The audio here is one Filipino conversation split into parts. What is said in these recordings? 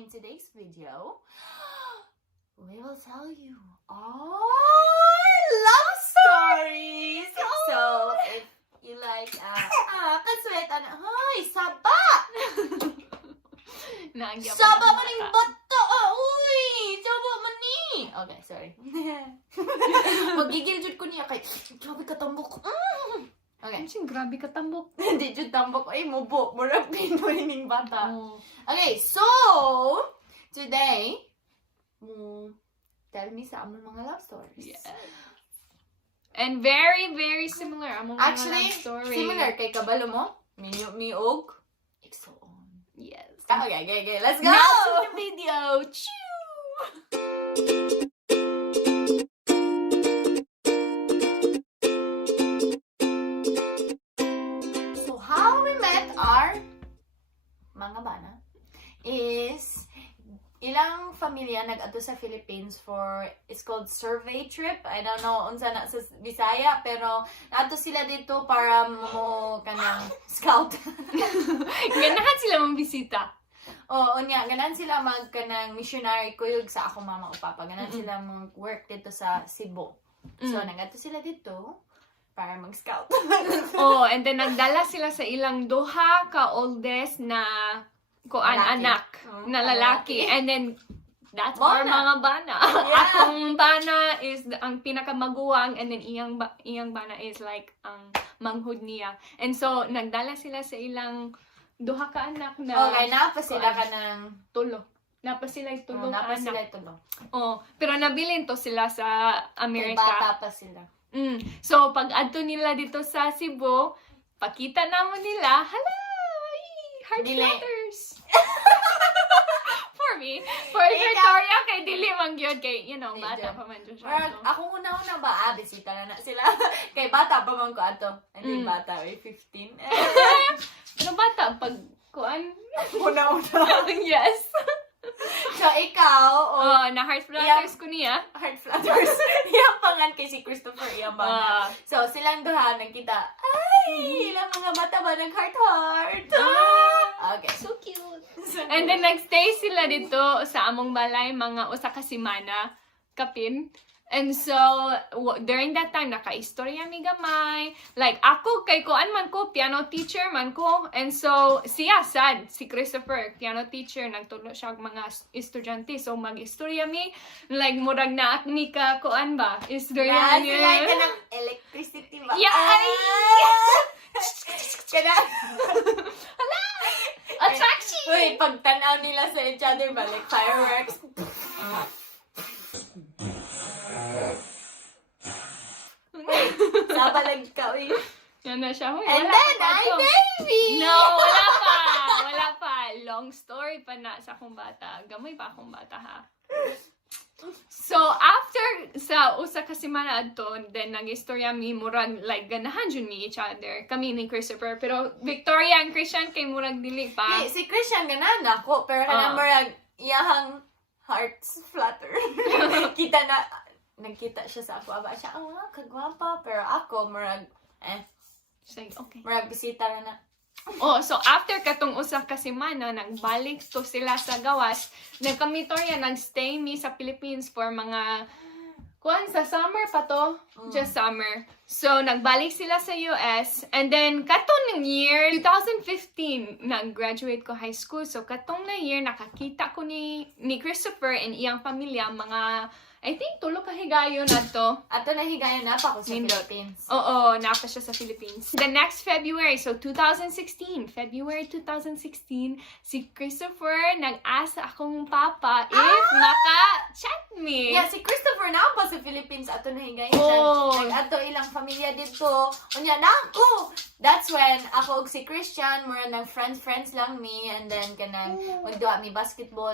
in today's video, we will tell you all love stories. So, if you like, kaswet, ay, saba! Saba man yung bato! Uy! Saba man ni! Okay, sorry. Magigil jud ko niya kay, grabe katambok. Okay. Kasi grabe ka tambok. Hindi jud tambok. Ay, mubo. Murag Pinoy ning bata. Oh. Okay, so, today, tell me sa among mga love stories. Yes. And very, very similar among mga Actually, love story. similar kay kabalo mo, miog, igsoon. Yes. Okay, let's go! Now to the video. Choo! So, how we met our mga bana is ilang familia nag-ato sa Philippines for, it's called survey trip. I don't know unsa na sa Bisaya, pero nato sila dito para mo kanang scout. Ganahan sila mong bisita. Oo, unya, ganan sila kanang missionary kuyog sa akong mama o papa. Ganan sila mag-work dito sa Cebu. So, nag-ato sila dito para mag-scout. Oh, and then nagdala sila sa ilang duha ka oldest na anak na lalaki. And then that's our mga bana. Akong bana is ang pinakamaguwang, and then iyang bana is like ang manghud niya. And so nagdala sila sa ilang duha ka anak na Okay, napa sila ka ng tulo. Napa sila tulo napa ka sila anak. tulo. Oh, pero nabilin to sila sa Kay Amerika. bata pa sila. So pag adto nila dito sa Cebu, pakita namon nila, hala, heart Dili. flutters. For me, for Victoria, kay dili man gyud kay, you know, bata pa man dyan siya. Or, ako una-una ba, bisita na sila. Kay bata pa man ko ato. Hindi bata, 15. Ano bata, pag kuan? Una-una. Yes. So, ikaw, Na heart flutters ko niya. heart flutters. Iyang pangan kay si Christopher, iyang bana. So, silang duha nagkita, ay, ilang mga bata ba nag-heart-heart? Okay. So cute. And then nagstay sila dito sa among balay mga usa ka semana kapin. And so during that time naka-istorya mi gamay. Like ako kay kuan man ko, piano teacher man ko. And so siya sad si Christopher, piano teacher, nagtudlo siya og mga estudyante. So mag-istorya mi like murag na mi ka kuan ba? Istorya mi. Sila ka ng electricity ba? Yeah. Kana. Attraction. Uy, pagtanaw nila sa each other ba? Like fireworks. Nabalag ka, uy. Yan na siya. Hoy, And wala then, pa ay, to. baby! No, wala pa. Wala pa. Long story pa na sa akong bata. Gamay pa akong bata, ha? So, after sa usa ka semana adto, then nag-istorya mi murag like ganahan jud mi each other. Kami ni Christopher, pero Victoria and Christian kay murag dili pa. Si Christian ganahan ako, pero kanang murag iyahang hearts flutter. Nagkita siya sa ako. Aba siya, kagwapa. Pero ako, murag, She's like, okay. murag bisita na. Oh, so after katong usa ka semana, nagbalik to sila sa gawas. Nagkamitorya, nagstay mi sa Philippines for mga kuan sa summer pa to, just summer. So nagbalik sila sa US, and then katong year 2015 nag-graduate ko high school. So katong na year nakakita ko ni Christopher and iyang pamilya mga I think tulo ka higayon adto. Ato na higayon na pa ako sa Nindot. Philippines. Oo, napa siya sa Philippines. The next February, so February 2016, si Christopher nag-asa akong papa if maka-chat me. Yeah, si Christopher na pa sa Philippines. Ato na higayon Oh. siya. Ato ilang pamilya dito. Unya na ako. That's when ako ug si Christian, mura ng friends lang mi. And then kanang magduwa mi basketball.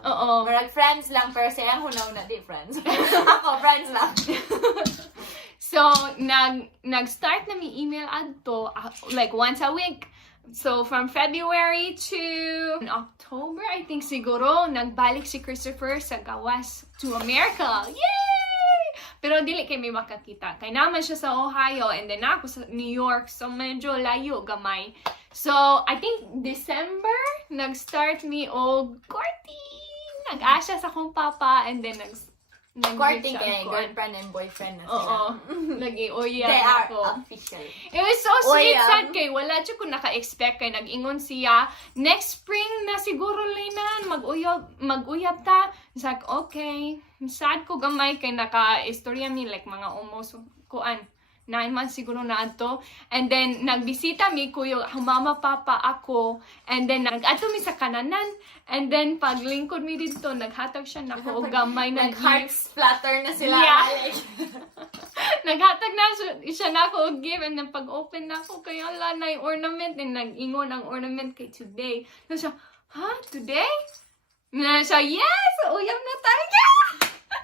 Oo. Murag friends lang, pero sayang hunaw na di friends. Ako, friends lang. So, nag-start na mi email adto like once a week. So, from February to October, I think siguro, nagbalik si Christopher sa gawas to America. Yay! Pero dili kay may makakita. Kay naman siya sa Ohio and then ako sa New York. So, medyo layo gamay. So, I think December nag-start mi og courting. Nag-asya sa akong papa and then Courting kay girlfriend and boyfriend na sila. Oo. Nag-iuya They are ako. official. It was so sweet, Uyab. sad kay wala siya ko naka-expect kay nag-ingon siya. Next spring na siguro Lainan, mag-uyab ta. It's like, okay. Sad ko gamay kay naka-istorya mi like mga almost kuan 9 months siguro na ato. And then, nagbisita mi kuyo, mama, papa, ako. And then, nag-ato mi sa kananan. And then, paglingkod mi dito, naghatag siya na ko, gamay na Nag-hearts flutter na sila. Yeah. Naghatag na siya na ako og gift. And then, pag-open na ako, kaya wala na yung ornament. And nag-ingon ang ornament kay today. Na siya, ha? Today? Na siya, yes! Uyab na tayo!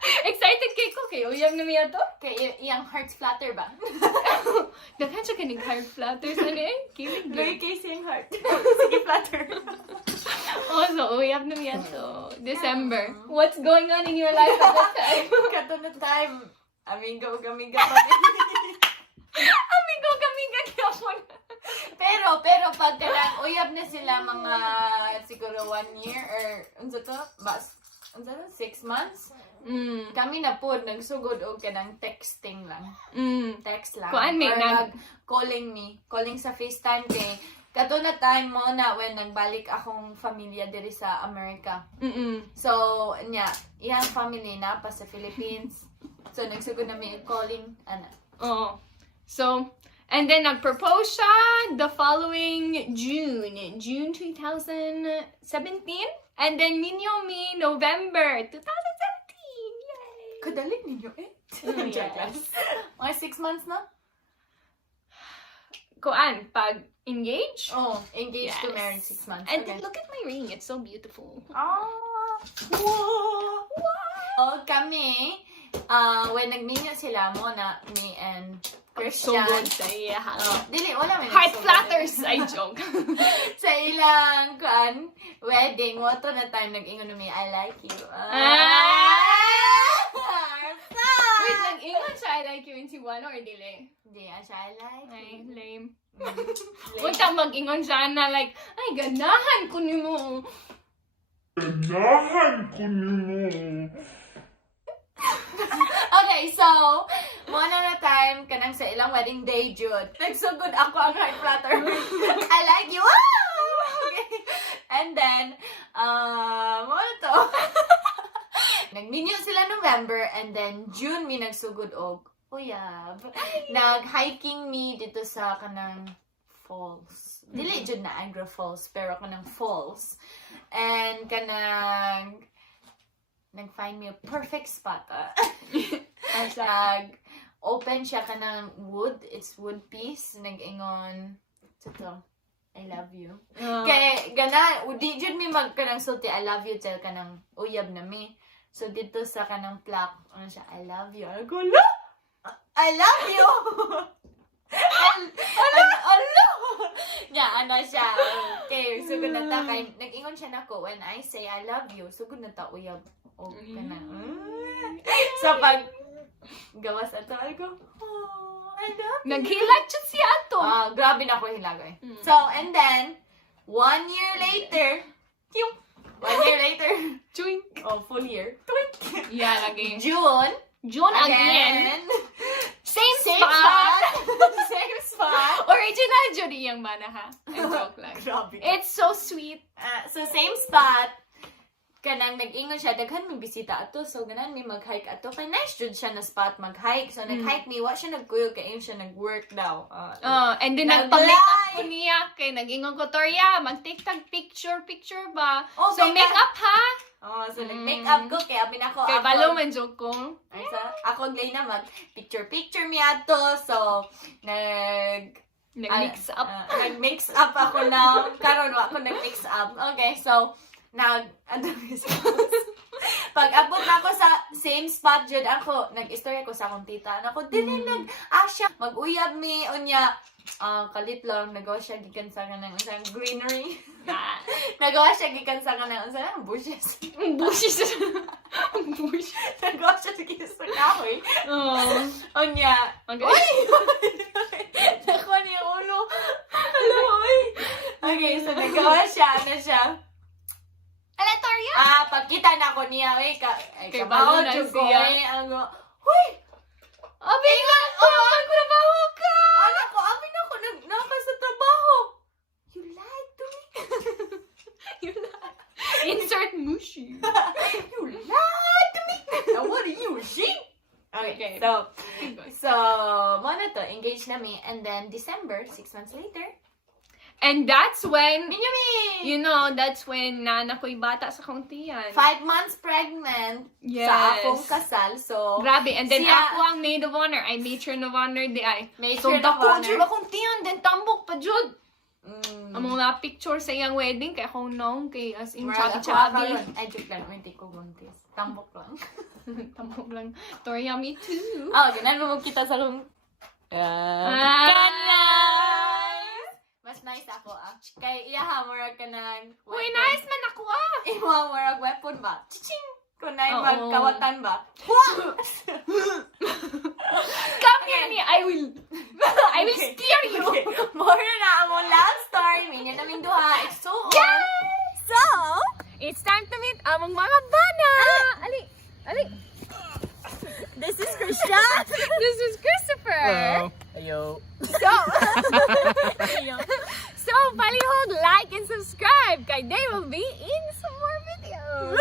Excited kay ko kay uyab na miya to. Kay iyang hearts flutter ba? Daghan siya kaning heart flutters ano eh. Kilig Very gyud. case yung heart. Sige, flutter. Oh, so uyab na miya to. December. What's going on in your life at that time? Kato na time. Amigo, gamiga pa. Amigo kami gagyapon. pero pag kanang uyab na sila mga siguro 1 year or unsa to? 6 months? Kami na po nagsugod og kanang texting lang. Text lang. Kuan mi Or nag calling sa FaceTime kay kato na time mo na when nagbalik akong familia diri sa America. So, iyang family na pa sa Philippines. So, nagsugod na may calling, Oh. So, and then nag-propose siya the following June 2017. And then minyo mi November 2017. Yay! Kadaling ninyo eh. Yes. Mga 6 months na? Kuan, pag engage? Oh, engaged to Yes. married 6 months. And Okay. then look at my ring, it's so beautiful. Wow! Oh, kami, when nagminyo sila mo na me and So Christian. good sa iya. Dili, wala may Heart nagsugod. flutters, I joke. Sa ilang wedding, mo to na time nag-ingon na me, I like you. Wait, nag-ingon siya, I like you in Cebuano or dili? Hindi, siya, I like Ay, you. lame. Lame. Huwag siyang mag-ingon siya na like, ay, ganahan ko ni mo. Okay, so, one at a time, kanang sa ilang wedding day, Jude. Nagsugod ako ang heart flutter. I like you. Woo! Okay. And then, ano to? Nagminyo sila November, and then June mi nagsugod og uyab. Nag-hiking mi dito sa kanang falls. Dili Jud na Niagara Falls, pero kanang falls. And kanang nag-find me a perfect spot. Nag-open siya ka ng wood. It's wood piece. Nag-ingon, ito, I love you. Kaya, gana, di dyan may magkanang sulti, I love you, tell ka ng uyab na mi. So, dito sa kanang plaque, ano siya, I love you. Ano ko, I love you! Ano? Ano siya. Okay, sugod na ta. Nag-ingon siya na ko, when I say I love you, sugod na ta uyab. O, kanang, so, pag gawas ato, I go, oh, I love you. Naghilag siya siya ato. Grabe na ako hilagay. So, and then, 1 year later, 1 year later, Twink. oh, full year, twink. Yeah, lagi. June, Again. Same same spot. spot. Same spot. Original Judy yung mana ha. I joke lang. Grabe. It's so sweet. So, same spot. Kanang nag-ingon siya, daghan may bisita ato. So, ganan may mag-hike ato. Kaya nice jud siya na spot mag-hike. So, nag-hike mi. Wa siya nagkuyog kaya siya nag-work daw. And then Nag-lie. nagpa-makeup ko niya. Kay nag-ingon ko, Toria, mag-take-tag picture ba? Oh, So, makeup. makeup ha? So, nag-makeup ko. Kaya pinako Kay ako. balo man joke ko. Ay, ako glay na mag-picture mi ato. So, Nag-mix up. nag-mix up ako na. Karon ako nag-mix up. Okay, so, pag abot na ako sa same spot jud ako, nag-istorya ko sa akong tita. Ako, dili nag-asya. Mag-uyab mi, unya, kalit lang, nagawa siya gikan sa kanang greenery. Nagawa siya gikan sa kanang unsa na bushes. Bushes. Bush. Nagawa siya gikan sa kahoy. Oh. Onya. Okay. Uy! Nakuha niya yung ulo. Hello, uy. Okay, so nagawa siya. Ano siya? Alatoria. Pagkita na ko niya. Uy, Kay kabaho balo na ko. siya. Ano? Huy! Abi nga! Oh, nagtrabaho ka! Ano ko? Amin ako. Naka sa trabaho. You lied to me. You lie. Insert mushy. You lied to me. Now what are you, she? Okay, so, mo na to, engaged nami, and then December, 6 months later, And that's when, Minyami! you know, that's when nana ko'y bata sa kauntian. 5 months pregnant Yes. sa akong kasal, so, Grabe. And then Siya- ako ang maid of honor. I matron of honor di ay. Major So, of dako honor. jud akong tiyan. Then tambok pa jud. Mm. Ang mga picture sa iyang wedding, kaya akong nong, kay as in Murag ako chubby-chubby. karon. Ay, joke lang, hindi ko buntis. Tambok lang. Tambok lang. Toria, me too. Oh, ganun mo kita sa room. Mas nice ako, Kay iyaha, murag ka ng... Uy, nice man ako ah! Iwa, murag weapon ba? Chiching! Kunay Oo. magkawatan ba? Come here me, I will steer you! Okay. More na ang love story. Minyo namin duha. It's so on. So, it's time to meet among mga bana! Ali! Ali! This is Christian. This is Christopher! Ayo. So, palihog, like, and subscribe kay they will be in some more videos!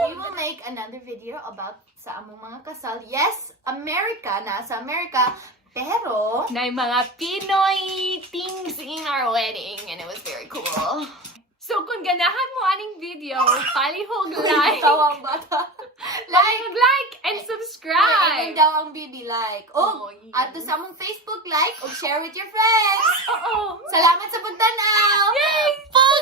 We will make another video about sa among mga kasal. Yes, America. Nasa America. Pero, Na mga Pinoy things in our wedding and it was very cool. So, kung ganahan mo aning video, palihog, like, tawang bata. like, and Ay, subscribe! daw ang baby like. Oh, Oh, ato sa among Facebook like o share with your friends. Oo! Salamat sa pagtanaw. Yay! Full